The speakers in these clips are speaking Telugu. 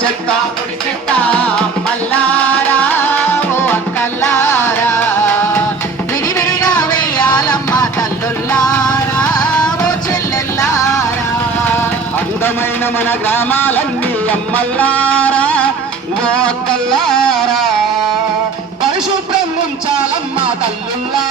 చెత్త పొడి చెత్త మల్లారా ఓ అక్కల్లారా. విడివిడిగా వేయాలమ్మ తల్లుల్లారా ఓ చెల్లెల్లారా. అందమైన మన గ్రామాలన్నీ అమ్మల్లారా ఓ అక్కల్లారా. పరిశుభ్రం ఉంచాలమ్మ తల్లుల్లారా.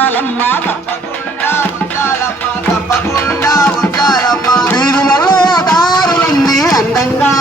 ఉంచాలమ్మ తప్పకుండా ఉంచాలమ్మ తప్పకుండా ఉంచాలమ్మ వీధులలో దారులుంది అందంగా